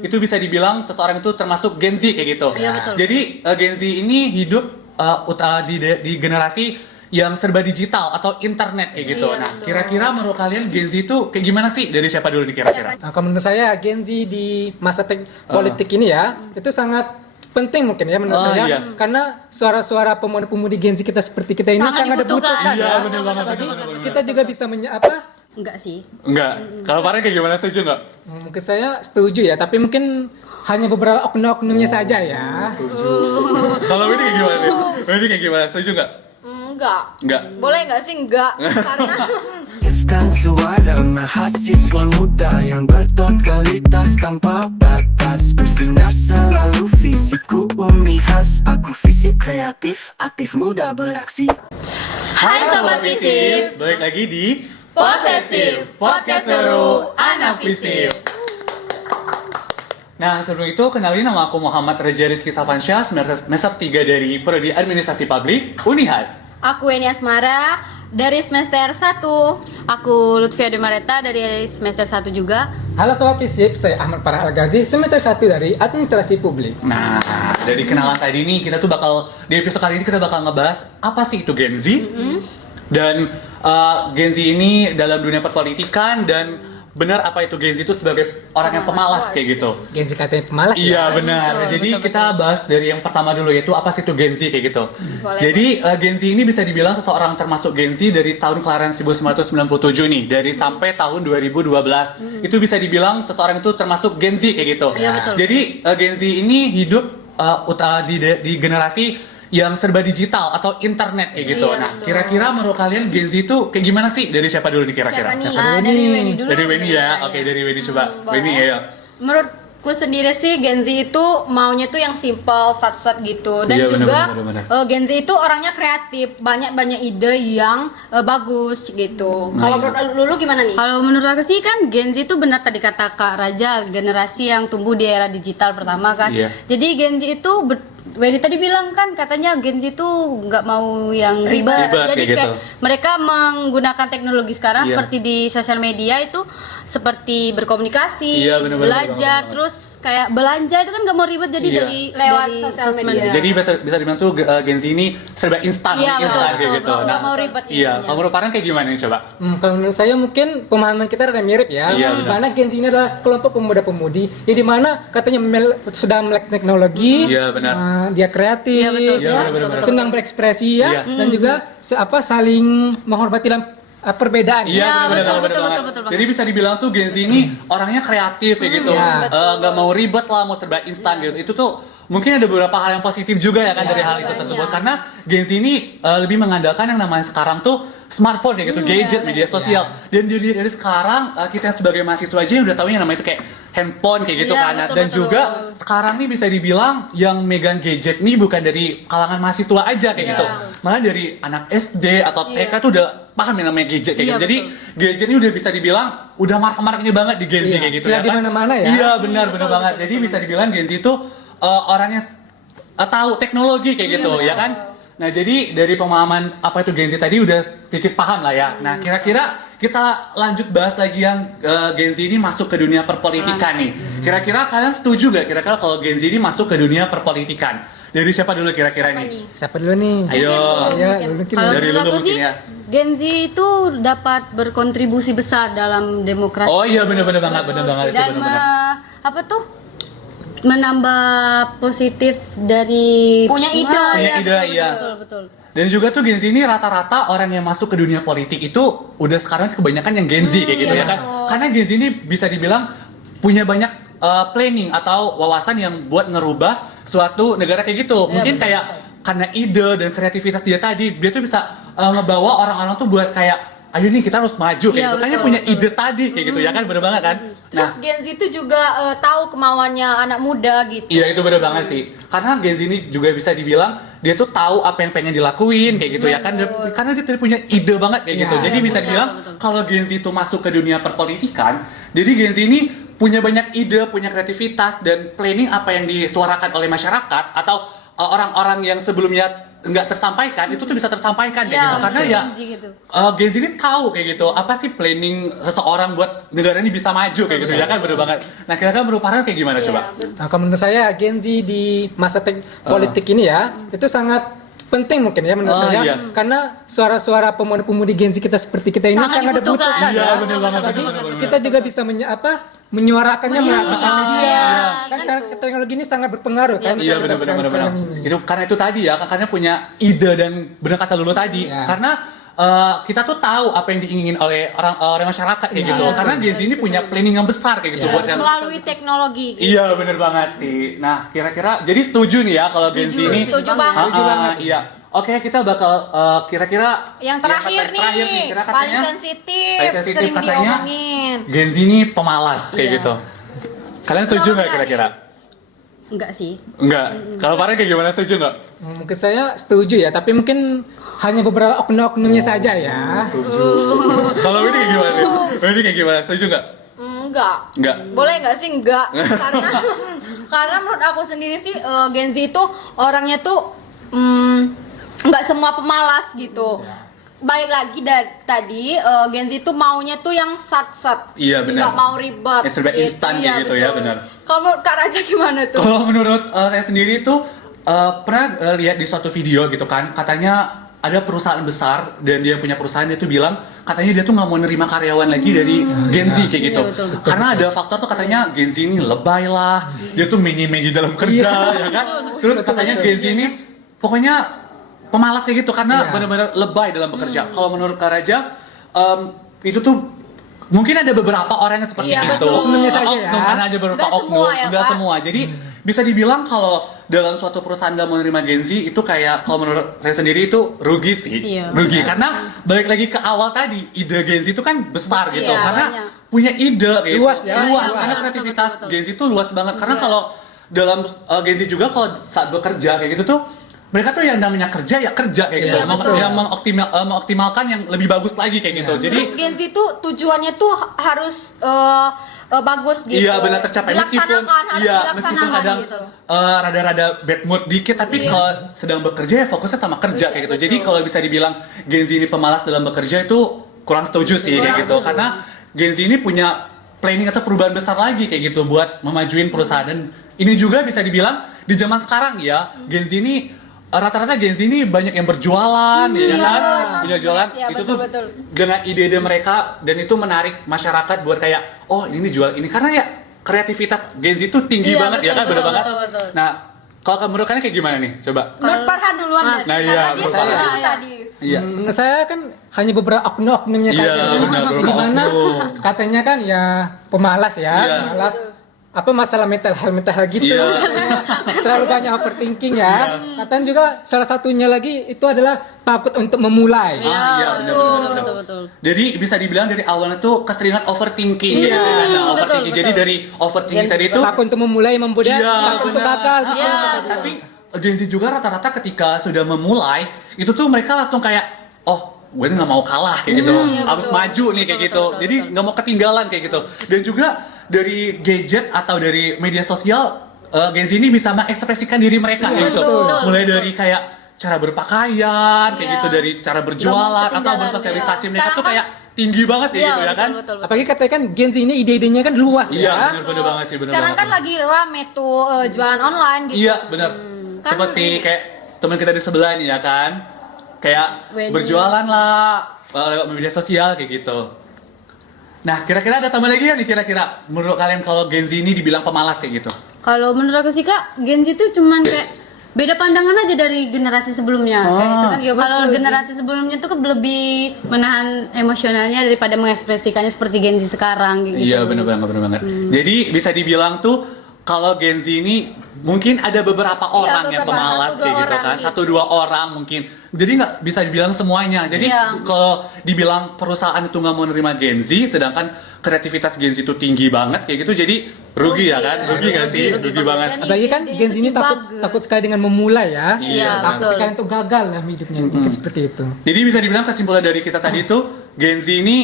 itu bisa dibilang seseorang itu termasuk Gen Z kayak gitu. Iya, betul. Jadi Gen Z ini hidup di generasi yang serba digital atau internet kayak gitu. Iya, Nah, betul. kira-kira menurut kalian Gen Z itu kayak gimana sih? Dari siapa dulu nih kira-kira? Nah, kalau menurut saya Gen Z di masa politik ini ya itu sangat penting mungkin ya menurut Oh, saya iya. karena suara-suara pemuda-pemudi Gen Z kita seperti kita ini Sangat sangat dibutuhkan. dibutuhkan Iya, ya. benar banget, Jadi benar banget. kita juga bisa Enggak sih. Enggak. Kalau Farhan kayak gimana, setuju enggak? mungkin saya setuju ya, tapi mungkin hanya beberapa oknum-oknumnya saja ya. Kalau ini kayak gimana nih? Ini kayak gimana? Setuju enggak? Enggak. Enggak. Boleh nggak sih enggak? Karena Kan suara mahasiswa muda yang bertotalitas tanpa batas, bersinar selalu fisikku khas. Aku fisik kreatif, aktif muda beraksi. Hai Sobat Visip. Balik lagi di Posesif, podcast seru anak Visip. Nah, sebelum itu kenalin, nama aku Muhammad Reja Rizky Safansyah, semester 3 dari Prodi Administrasi Publik Unihas. aku Eni Asmara dari semester 1. Aku Lutfia Demareta dari semester 1 juga. Halo Sobat Visip, saya Ahmad Farah Al-Ghazi, semester 1 dari Administrasi Publik. Nah, dari kenalan tadi nih, kita tuh di episode kali ini kita bakal ngebahas apa sih itu Gen Z. Dan Gen Z ini dalam dunia perpolitikan, dan benar apa itu Gen Z itu sebagai orang yang pemalas kayak gitu. Gen Z katanya pemalas ya. Iya benar. Betul, Jadi betul, kita bahas dari yang pertama dulu, yaitu apa sih itu Gen Z kayak gitu. Boleh. Jadi Gen Z ini bisa dibilang seseorang termasuk Gen Z dari tahun kelahiran 1997 nih, dari sampai tahun 2012. Itu bisa dibilang seseorang itu termasuk Gen Z kayak gitu. Iya, betul. Jadi Gen Z ini hidup di generasi yang serba digital atau internet kayak gitu. Iya, Nah, betul. kira-kira menurut kalian Gen Z itu kayak gimana sih? Dari siapa dulu nih kira-kira? Siapa nih? Dari Weni dulu. Dari Weni ya. Iya. Oke, dari Weni coba. boleh. Weni ya. Menurutku sendiri sih Gen Z itu maunya tuh yang simple, sat-sat gitu. Dan Iya, benar, juga benar. Gen Z itu orangnya kreatif, banyak ide yang bagus gitu. Nah, Kalau iya. menurut Lulu gimana nih? Kalau menurut aku sih kan Gen Z itu benar tadi kata Kak Raja, generasi yang tumbuh di era digital pertama kan. Iya. Jadi Gen Z itu Wendy tadi bilang kan katanya Gen Z itu nggak mau yang ribet. Ribet, Jadi kayak kayak gitu. mereka menggunakan teknologi sekarang Iya. seperti di sosial media itu seperti berkomunikasi, Iya, benar-benar, belajar, benar-benar. terus kayak belanja itu kan nggak mau ribet jadi Iya. dari Lewat dari sosial sosmed. media. Jadi bisa dibilang tuh Gen Z ini serba instan, Iya, instan betul, kayak betul, gitu. betul. Nah, Nggak mau ribet iya. intinya. Kalau menurut Farhan kayak gimana nih coba? Kalau menurut saya mungkin pemahaman kita rada mirip ya. Iya, benar. Karena Gen Z ini adalah kelompok pemuda-pemudi yang dimana katanya sudah melek teknologi, Iya, benar. dia kreatif, Iya, betul, Iya, ya, benar-benar. senang berekspresi ya, Iya. dan juga saling menghormati dalam perbedaan. Iya, Iya, benar-benar, betul, benar betul, banget. betul, betul banget. Jadi bisa dibilang tuh Gen Z ini orangnya kreatif kayak gitu. Iya. Nggak mau ribet lah, mau serba instan gitu. Itu tuh mungkin ada beberapa hal yang positif juga ya kan dari hal itu banyak. tersebut. Karena Gen Z ini lebih mengandalkan yang namanya sekarang tuh smartphone kayak gitu, gadget, media sosial. Dan dilihat dari sekarang kita sebagai mahasiswa aja udah tahu yang namanya itu kayak handphone kayak gitu Iya, kan. betul, Dan betul. juga sekarang nih bisa dibilang yang megang gadget nih bukan dari kalangan mahasiswa aja kayak Iya. gitu. Malah dari anak SD atau TK tuh udah paham yang namanya gadget kayak Iya, gitu. Jadi betul. gadget ini udah bisa dibilang udah marak-maraknya banget di Gen Z Iya, kayak gitu sudah ya di kan. mana-mana ya. Iya, benar betul, benar banget. betul, Jadi bisa dibilang Gen Z itu orangnya tahu teknologi kayak gitu ya kan. Nah, jadi dari pemahaman apa itu Gen Z tadi udah sedikit paham lah ya. Nah, kira-kira kita lanjut bahas lagi yang Gen Z ini masuk ke dunia perpolitikan nih. Kira-kira kalian setuju gak kira-kira kalau Gen Z ini masuk ke dunia perpolitikan? Dari siapa dulu kira-kira nih? Siapa dulu nih? Ayo. Ayo, mungkin Kalau Dari menurut Lulu aku mungkin sih ya. Gen Z itu dapat berkontribusi besar dalam demokrasi. Oh iya, benar-benar banget, benar banget itu Dan benar-benar. apa tuh menambah positif dari Punya ide. Punya ide, betul, iya. betul, betul. Dan juga tuh Gen Z ini rata-rata orang yang masuk ke dunia politik itu udah sekarang kebanyakan yang Gen Z kayak gitu ya iya, kan. betul. Karena Gen Z ini bisa dibilang punya banyak planning atau wawasan yang buat ngerubah suatu negara kayak gitu. Mungkin kayak karena ide dan kreativitas dia tadi, dia tuh bisa ngebawa orang-orang tuh buat kayak ayo nih kita harus maju kayak Iya, gitu. Kayaknya betul, punya betul. ide tadi kayak gitu ya kan, bener banget kan. Terus Gen Z itu juga tahu kemauannya anak muda gitu. Iya itu bener banget sih. Karena Gen Z ini juga bisa dibilang dia tuh tahu apa yang pengen dilakuin kayak gitu ya kan. Karena dia tadi punya ide banget kayak gitu. Iya, Jadi bisa betul, dibilang betul. kalau Gen Z itu masuk ke dunia perpolitikan, jadi Gen Z ini punya banyak ide, punya kreativitas dan planning apa yang disuarakan oleh masyarakat atau orang-orang yang sebelumnya nggak tersampaikan itu tuh bisa tersampaikan kayak Iya, gitu karena betul, ya Gen Z gitu. Gen Z ini tahu kayak gitu apa sih planning seseorang buat negara ini bisa maju kayak gitu ya kan bener banget. Nah kira-kira menurut Farhan kayak gimana coba? Nah, kalau menurut saya Gen Z di masa politik ini ya itu sangat penting mungkin ya menurut saya iya. karena suara-suara pemuda-pemudi Gen Z kita seperti kita ini Sangat sangat dibutuhkan. dibutuhkan Iya, ya. bener banget, Jadi bener banget. kita juga bisa menyuarakannya melalui sosial media. Iya, Kan cara teknologi ini sangat berpengaruh kan. Iya pada benar-benar. sekarang ini. Itu karena itu tadi ya kakaknya punya ide dan benar kata Lulu tadi Iya. karena kita tuh tahu apa yang diinginin oleh oleh masyarakat kayak gitu. Karena Gen Z ini punya planning yang besar kayak gitu buat yang melalui teknologi gitu. Iya bener banget sih. Nah kira-kira jadi setuju nih ya kalau Gen Z ini. Setuju banget. Setuju banget. Iya. Oke kita bakal kira-kira Yang terakhir nih, kira paling katanya sensitif, paling sensitif sering katanya diomongin. Gen Z ini pemalas kayak Iya. gitu. Kalian setuju nggak kira-kira? Enggak sih. Enggak. Kalau Farhan kayak gimana, setuju nggak? Mungkin saya setuju ya, tapi mungkin hanya beberapa oknum-oknumnya saja ya. Kalau ini kayak gimana nih? Ini kayak gimana? Setuju nggak? Enggak. Enggak. Boleh nggak sih enggak? Karena menurut aku sendiri sih Gen Z itu orangnya tuh nggak semua pemalas gitu. Balik lagi tadi Gen Z itu maunya tuh yang sat-sat. Iya, benar. Nggak mau ribet. Yang serba instan kayak gitu ya, betul. benar. Kalau menurut Kak Raja gimana tuh? Kalau menurut saya sendiri tuh pernah lihat di suatu video gitu kan, katanya ada perusahaan besar dan dia punya perusahaan dia tuh bilang katanya dia tuh nggak mau nerima karyawan lagi dari Gen Z kayak gitu. Iya, betul, betul. Karena ada faktor tuh katanya Gen Z ini lebay lah, dia tuh menyi-menyi dalam kerja ya kan. Terus katanya Gen Z ini pokoknya pemalas kayak gitu karena Iya. benar-benar lebay dalam bekerja. Kalau menurut Kak Raja itu tuh mungkin ada beberapa orang yang seperti Iya, itu. betul. Oknumnya saja ya. Oknum, karena ada beberapa Nggak oknum, semua ya, enggak Kak? semua. Jadi bisa dibilang kalau dalam suatu perusahaan nggak mau menerima Gen Z itu kayak kalau menurut saya sendiri itu rugi sih, Iya. rugi karena balik lagi ke awal tadi ide Gen Z itu kan besar gitu Iya, karena banyak. punya ide gitu. Luas ya, luas luas. karena kreativitas Gen Z itu luas banget karena kalau dalam Gen Z juga kalau saat bekerja kayak gitu tuh mereka tuh yang namanya kerja ya kerja kayak gitu, Iya, betul. yang mengoptimalkan yang lebih bagus lagi kayak gitu. Jadi Terus Gen Z tuh tujuannya tuh harus bagus gitu. iya benar tercapai meskipun Dilaksanakan, harus iya meskipun dilaksanakan kadang gitu. rada-rada bad mood dikit tapi kalau sedang bekerja ya fokusnya sama kerja kayak gitu. Jadi kalau bisa dibilang Gen Z ini pemalas dalam bekerja itu kurang setuju sih kayak gitu karena Gen Z ini punya planning atau perubahan besar lagi kayak gitu buat memajuin perusahaan dan ini juga bisa dibilang di zaman sekarang ya Gen Z ini rata-rata Gen Z ini banyak yang berjualan ya iya, kan betul. punya jualan Iya, itu betul, tuh betul. dengan ide-ide mereka dan itu menarik masyarakat buat kayak oh ini jual ini karena ya kreativitas Gen Z itu tinggi Iya, banget ya betul, kan bener betul, banget. betul, betul. Nah kalau menurut kalian kayak gimana nih coba? Menurut Farhan duluan nggak sih? Nah, iya, Karena dia menurut setuju Farhan. tadi. Iya. Menurut saya kan hanya beberapa oknum-oknumnya Iya, saja. benar, Di beberapa mana oknum. katanya kan ya pemalas ya, Iya. pemalas. Apa masalah mental gitu. Iya. Terlalu banyak overthinking ya. Katanya juga salah satunya lagi itu adalah takut untuk memulai. Iya, benar. Betul. Jadi bisa dibilang dari awalnya tuh keseringan overthinking Iya, gitu kan. Nah, betul, overthinking. Jadi betul. dari overthinking Yang tadi itu Takut untuk memulai membuat iya, takut untuk benar. gagal gitu. Iya, Tapi Gen Z juga rata-rata ketika sudah memulai itu tuh mereka langsung kayak oh gue nggak mau kalah kayak gitu iya, harus betul. maju nih kayak Betul, gitu betul, jadi betul. nggak mau ketinggalan kayak gitu dan juga dari gadget atau dari media sosial Gen Z ini bisa mengekspresikan diri mereka kayak gitu betul, mulai betul. dari kayak cara berpakaian kayak Iya. gitu dari cara berjualan Nggak mau atau ketinggalan, bersosialisasi iya. mereka tuh Sekarang kayak tinggi banget kayak gitu ya kan Betul. Apalagi katanya kan Gen Z ini ide-idenya kan luas iya ya. benar banget sih benar Sekarang banget. kan lagi rame tuh jualan online gitu. Iya benar. Kan Seperti ini- kayak teman kita di sebelah nih ya kan, kayak Wedding. berjualan lah lewat media sosial kayak gitu. Nah kira-kira ada tambah lagi ya nih kira-kira menurut kalian kalau Gen Z ini dibilang pemalas kayak gitu? Kalau menurut aku sih Kak, Gen Z itu cuman kayak beda pandangan aja dari generasi sebelumnya. Kayak itu kan, kalau generasi sebelumnya tuh kan lebih menahan emosionalnya daripada mengekspresikannya seperti Gen Z sekarang gitu. Iya benar banget. Jadi bisa dibilang tuh kalau Gen Z ini mungkin ada beberapa orang yang beberapa, pemalas satu, kayak dua gitu orang kan, gitu. 1-2 orang mungkin. Jadi nggak bisa dibilang semuanya. Jadi Iya. kalau dibilang perusahaan itu nggak mau nerima Gen Z, sedangkan kreativitas Gen Z itu tinggi banget kayak gitu, jadi rugi ya kan? Rugi nggak sih? Rugi banget. Dan Apalagi kan ide-idenya Gen Z ini tuh takut bagus. takut sekali dengan memulai ya. Iya, betul. Takut sekali untuk gagal dalam hidupnya mungkin seperti itu. Jadi bisa dibilang kesimpulan dari kita tadi itu Gen Z ini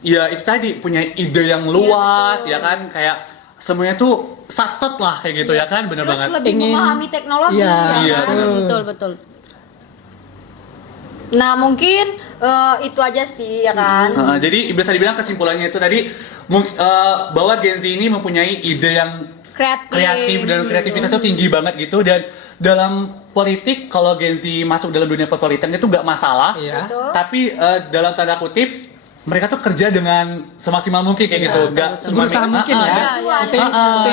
ya itu tadi punya ide yang luas ya kan kayak semuanya tuh sat-set lah kayak gitu ya kan bener Terus banget. lebih Ingin- memahami teknologi Iya. ya Iya, kan? benar. Betul. Nah mungkin itu aja sih ya kan. Jadi bisa dibilang kesimpulannya itu tadi bahwa Gen Z ini mempunyai ide yang kreatif dan kreativitasnya tinggi banget gitu, dan dalam politik kalau Gen Z masuk dalam dunia perpolitikan itu nggak masalah. Iya. Betul. Tapi dalam tanda kutip mereka tuh kerja dengan semaksimal mungkin kayak gitu, nggak cuma Berusaha mungkin ya.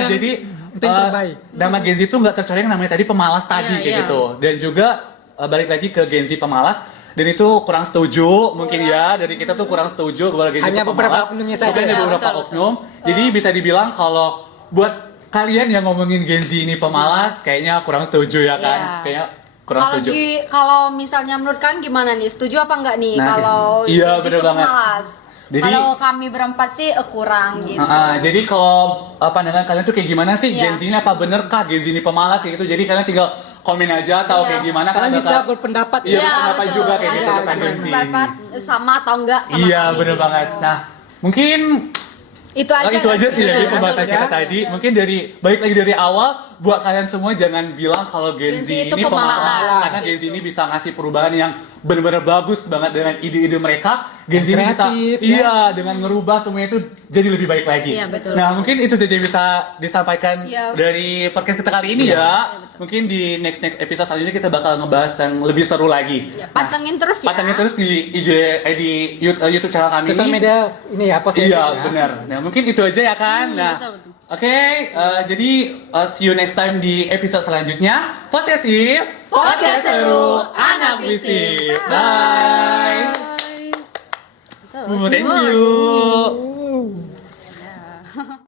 jadi itu yang terbaik. nama Gen Z itu nggak tercoreng namanya tadi pemalas tadi Iya, kayak iya. gitu, dan juga balik lagi ke Gen Z pemalas. Dan itu kurang setuju mungkin ya, dari kita tuh kurang setuju kalau Gen Z Hanya itu beberapa pemalas. oknumnya saja. Mungkin ada Ya, beberapa betul, oknum. Jadi bisa dibilang kalau buat kalian yang ngomongin Gen Z ini pemalas, kayaknya kurang setuju ya kan? Iya. Kayaknya kurang Kalau setuju. kalau misalnya menurut kalian gimana nih? Setuju apa enggak nih Nah, kalau iya, Gen Z bener itu banget. pemalas? Jadi- Kalau kami berempat sih kurang gitu. Jadi kalau pandangan kalian tuh kayak gimana sih? Iya. Gen Z ini apa bener kah Gen Z ini pemalas kayak gitu? Jadi kalian tinggal komen aja atau Iya. kayak gimana. Kalian bakal- bisa berpendapat Iya, ya. berpendapat betul. juga kayak Kalian gitu bisa tentang Gen Z. berpendapat sama atau enggak sama Iya, kami bener gitu. banget. Nah, mungkin Itu aja. itu aja nggak sih dari Iya, pembahasan betul, kita ya. tadi. Mungkin balik lagi dari awal, buat kalian semua jangan bilang kalau Gen Gen Z Z itu ini pemalas. pemalas. Karena Gen Z ini bisa ngasih perubahan yang benar-benar bagus banget dengan ide-ide mereka. Gen Z ini bisa, Kreatif, ya. iya, dengan ngerubah semuanya itu jadi lebih baik lagi. Iya, betul. Nah, mungkin itu saja yang bisa disampaikan Iya. dari podcast kita kali ini ya. Mungkin di next episode selanjutnya kita bakal ngebahas yang lebih seru lagi. Ya, pantengin terus ya. Pantengin terus di di YouTube channel kami. Sosial media ini ya, post Iya, benar. Nah, mungkin itu aja ya kan. Nah, betul, betul. oke, jadi see you next time di episode selanjutnya. Posesif, podcast seru, anak fisik. Bye. Thank you.